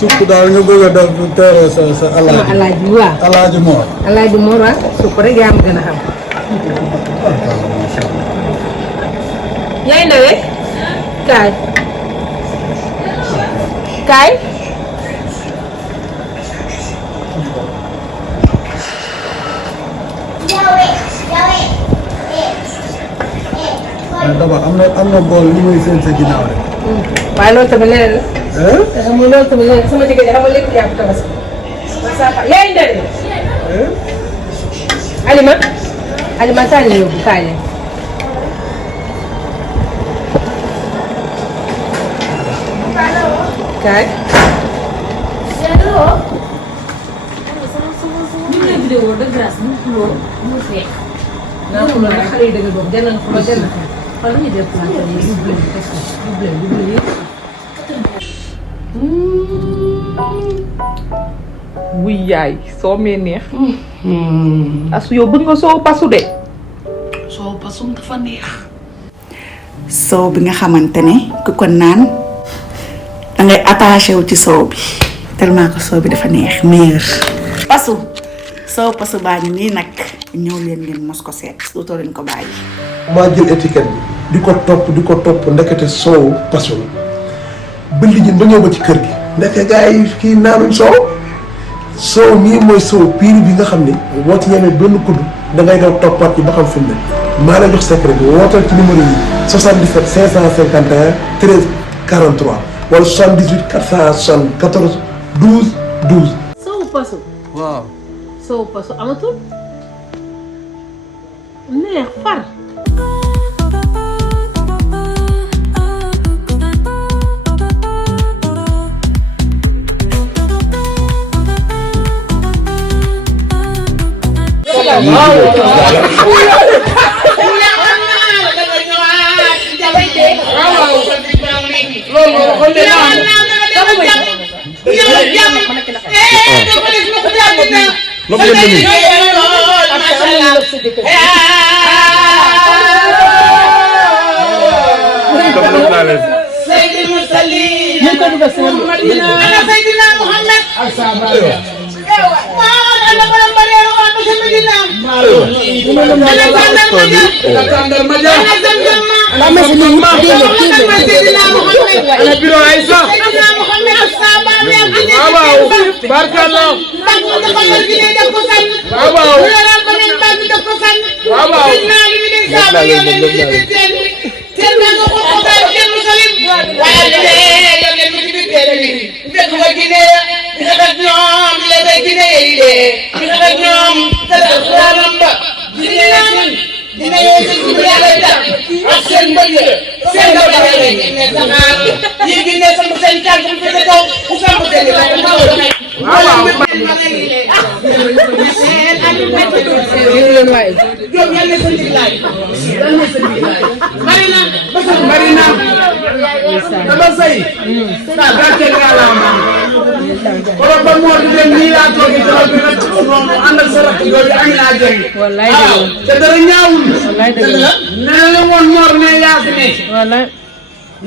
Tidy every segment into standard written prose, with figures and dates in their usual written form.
supp daal nga bëgg a def teere sa alaaji. sama alaaji waaw. alaaji Mor. alaaji Mor waaw supp rek yaa ma gën a xam. yaay ndawee kaay kaay. mais d'abord am na bool li muy seen sa ginnaaw rek. waaye loolu tamit leneen la. xam nga loolu tamit leneen sama jigéen xam nga lépp jàpp tabaski. yaay ndawee. Alima saa ñu yóbbu kaay leen. kaay. naa ko loolu xale yi dëgg boobu jënd na ko ba jënd ko xool nañu def planté yi doublé yi def ko doublé yi. wuy yaay soo mee neex. asu yow bëgg nga soo pasu de. soo pasum dafa neex. soow bi nga xamante ne ku ko naan dangay attaché wu ci soow bi tellement que soow bi dafa neex meilleur. pasu soow pasu baa ngi nii nag ñëw leen ngeen mos ko seet dootoo leen ko bàyyi. maa jël étiquette bi di ko topp ndekete soow pasu la ba lijjën ba ñëw ba ci kër gi ndeke gars yi kii naanuñ soow mii mooy soow piir bi nga xam ne boo ci ñemee benn kudd da ngay daw toppaat ci ba xam fi mu ne maa lay jox secret bi wootal ci numéro yi 77 551 13 43 wala 78 474 12 12. soowu pasu. waaw. soowu pasu amatul. neex far.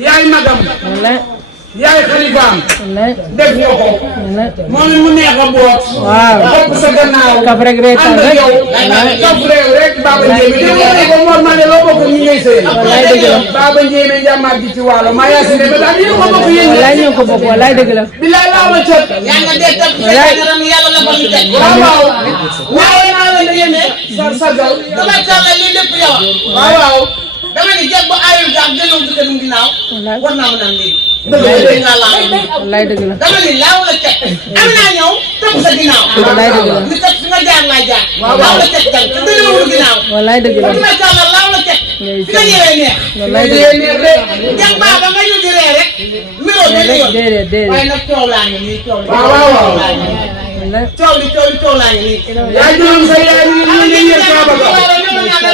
yaay magam yaay xalifaam def nga ko moom mu neex a boot waaw xob sa gannaaw kaf rek reetaan rek kaf rek Baba Ndiémé dégg ko Mor Mané loo bokk ñu ngay sëy wallaay dëgg la Baba Ndiémé njàmmaat gi ci waalo maa yaa si ne ba daal yéen ko bokk yéen wallaay ñoo ko bokk wallaay dëgg la bilaay laaw la cët yaa nga dee tam yàlla la ko ñu teg waaw waaw waaw naa la da yéene sagal dama tàlla lii lépp yow waaw waaw dama ni jeg bu ayul daal jëloon dëkk nu ginnaaw war naa mën a lii wallaay dëgg la dama ni laaw la teg am naa ñëw topp sa ginnaaw wallaay dëgg la li teg fi nga jaar laa jaar laaw la teg tam te dëgg ginnaaw wallaay dëgg la dama tàlla laaw la teg fi nga ñëwee neex wallaay dëgg la jag baa ba nga ñu di ree rek miroo benn yoon déedéet waaye nag coow laa ngi nii coow waaw coow li coow laa ngi nii yaa juróom sa yaay ñu ñu ñu kaaba ga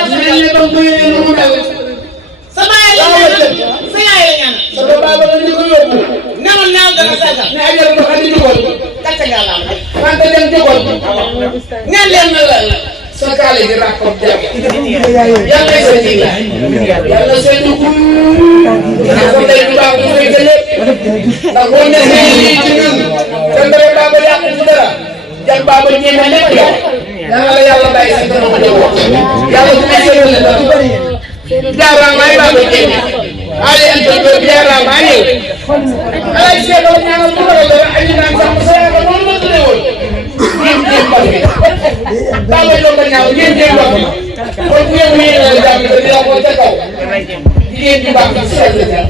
ñu ñu tam bu ñu mu mel sama yaay la sa yaay la ñaan sama baba la ñu ko yóbbu newoon naaw dana sagal ne ajal ma xadi dugal kàcce nga laam rek wante dem dugal ngeen leen na la sa kaale gi rapport jàpp yàlla sa jigla yàlla sa dugub yàlla sa lay tubaab bu fay gële ndax boo nekkee lii ci ñun Ndeye Baba yàq ci dara Jan Baba ñeeme lépp yow yàlla la yàlla bàyyi sa gën a ko yàlla du may sëgal la dara jaaraamaay Baba ñeeme ali ante jaaraamaay yow alay seetal ñaanal bu dara dara ay naan sax sa yaaka moom la tudde woon ñeem ñeem Baba Baba ñoo ko ñaaw ñeem ñeem Baba kon bu yow ñeem la jàmm dina ko ca kaw jigéen ñi baax ci sel la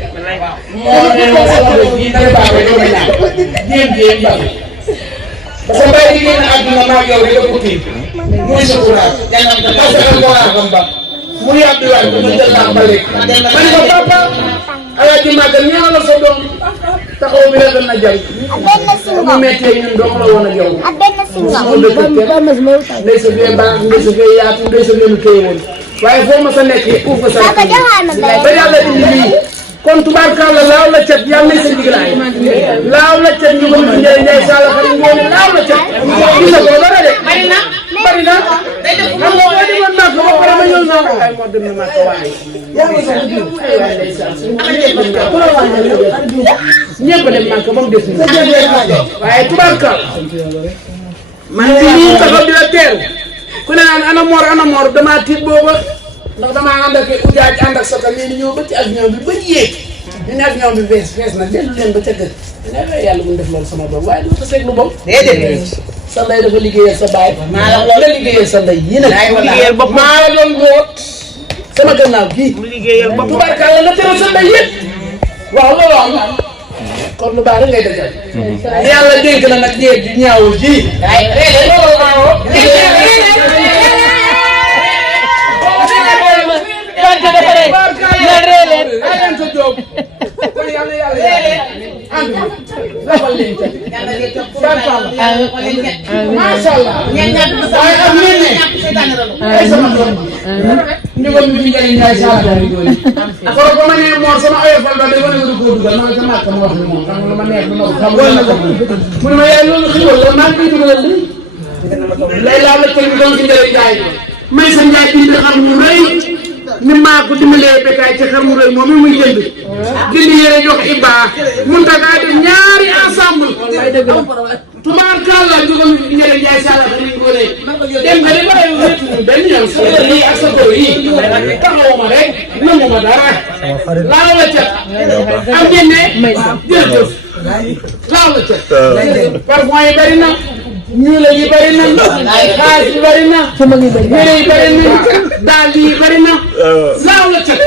moo ne ma sama doom yi dara Baba ñoo ko ñaaw ñeem ñeem Baba parce que mbay mi génn àdduna maa ngi yow rek a ko kii muy sa courage parce que ko waa xam ba mu yàbbi waat ko mu jël naa ba léegi ma ne ko papa Alaaji Magal ñaanal sa doom taxaw bi rafet na jàng mu méttee ñun doom la woon ak yow moo dëkk kenn ndey sa fee baax ndey sa fee yaatu ndey sa fee lu téye woon waaye foo ma sa nekk uuf nga sa ba yàlla indi lii kon tubaarkalla laaw la cat yàlla nay sa ndiglaay laaw la cat ñu ko mu njëriñ Ndiaye Sall xarit ngoone laaw la cat gis nga ko dara de bari na xam nga boo demoon màkk ba pare ma ñëw naa ko ay moo dem na màkk waaye ñëpp dem màkk ba mu des ni waaye tubaarkalla man lii taxaw di la teeru ku ne naan ana moor damaa tiit booba ndax damaa ànd ak ujaaj ànd ak sota lii ni ñëw ba ci avion bi ba yéeg ñu ne avion bi fees na dellu leen ba ca gën ne yàlla bu def loolu sama doom waaye du ko seeg lu bon déedéet sa ndey dafa liggéeyal sa baay maa la liggéeyal sa ndey yi nag maa la doon boot sama gannaaw gii tubaarkàlla nga teral sa ndey yëpp waaw loolu am kon lu baax rek ngay dëggal yàlla dénk na nag jéeg ji ñaawul ji ni maa ko dimbalee béykat ci xar mu rëy moom mi muy jënd jënd yére jox Iba mun ta kaa def ñaari ensemble tubaarkàlla jógal ñële Ndiaye Sall ak ni ko dem nga ba yow benn yoon sa yi ak sa kër yi taxawuma rek namuma dara laaw la cat am ngeen ne jërëjëf laaw la cat parfum yi bari na ñuule yi bari na xaalis yi bari na yére yi bari na daal yi bari na laaw la cat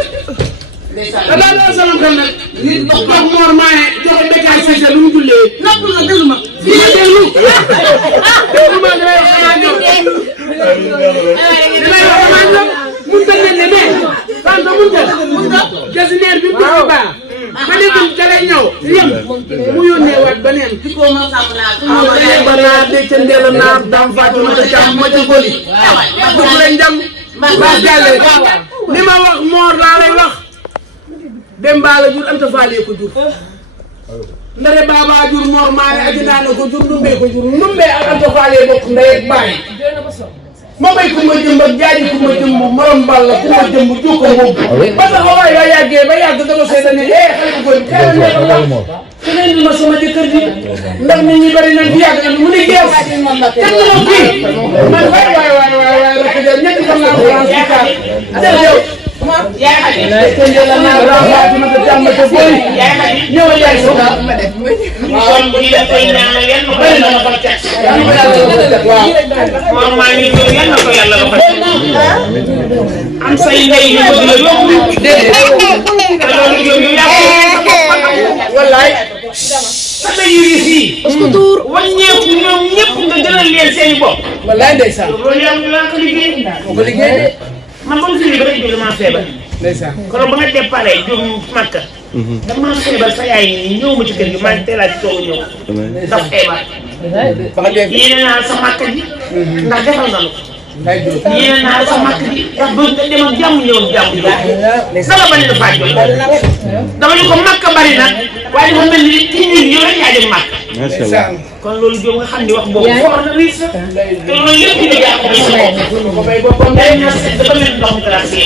da daal la sama xel nag nit dox Mor Mané joxe béykat sese lu mu jullee nopp la déglu ma déglu ma damay wax xanaa ñëw mun ta ne ne fanta mun ta jasineer bi mu baax ma ne ko ca lay ñëw yem mu yónnee waat beneen ba naar de ca ndeel naar dam Fatou ma ta jàmm ma ca goli dugg la njam ba jàllee li ma wax Mor laa lay wax Demba la jur Anta Faale ko jur ndare Baba jur Mor Maane aji naa ko jur Ndumbe ko jur Ndumbe ak Anta Faale bokk ndey ak baay ma bay ku ma jëmb ak jaaji ku ma jëmb morom bal la ku ma jëmb jukko moom ba taxawaay ba yàggee ba yàgg dama seeta ne xale bu góor kaay la nekk la keneen di ma sama jëkkër ji ndax nit ñi bari nañ fi yàgg na mu ne geew kenn du ma kii man waay rek de ñetti fan laa France bi kaar jërëjëf kenn la naa rafaatu ma ta jàmm ta boy ñëwal yaay soga kon bu ñu la koy ñaanal yan ma ko yàlla la fa teg. waaw Mor Mané ñëw yan ma ko yàlla la fa teg. am say ndey yu bëgg la yóbbu. te loolu yow yaa ko wallaay sa ndey yu yi fii. parce que tuur wàññeeku ñoom ñëpp nga gënal leen seen i bopp. wallaay ndeysaan loolu yàlla laa ko liggéey. moo ko liggéey de man ba mu fi ba léegi damaa feebar. ndeysaan kon ba nga déparé jëm Makka. damaa feebar sa yaay nii ñëw ma ci kër gi maa ngi teel a ci toog ñëw. ndax feebar. yéene naa sa Makka ji. ndax defal nga lu ko. yéene naa sa Makka ji ndax bëgg nga dem ak jàmm ñëw ak jàmm ji. dara bañ la faa jot. dama ñu ko Makka bari nag waaye dafa mel ni ci ñun yow rek yaa dem Makka. macha allah kon loolu jóg nga xam ne wax boobu fort na riis te loolu yëpp ñu yaa ko sa bopp day na dafa mel ndox mi tracé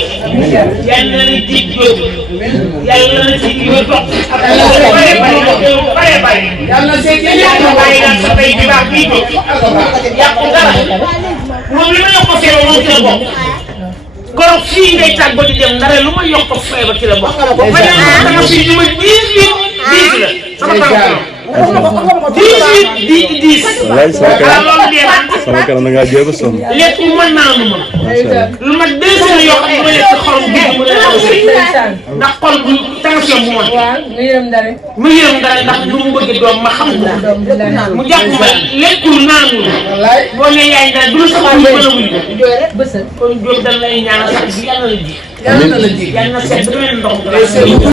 yàlla na la ji jóg yàlla na la ji jóg topp ak bare bare yàlla na seet yàlla bàyyi nag sa tey bi baax bii ko yàqu dara moom li ma yokk ko feebar moom ci la bokk kon fii ngay tàggoo di dem ndare lu ma yokk ko feebar ci la bokk ma ne ma dama fi ñu ma 10 la sama tànk 10 wallaay loolu dee na sama kanam da ngaa jéem a sonn. lépp mën naa nu ma lu mat 2 heures yoo xam ne ma lekk xorom bi mu ne ndax xol bu tension bu mën nga yërëm dara. mu yërëm dara ndax lu mu bëgg doom ma xam ko mu jàpp ma lekkul naanul boo nee yaay dara du la sax mën a wuyu bësal. kon Diop dañ lay ñaanal sax bi yàlla la ji yàlla na la ji yàlla na seet beneen ndox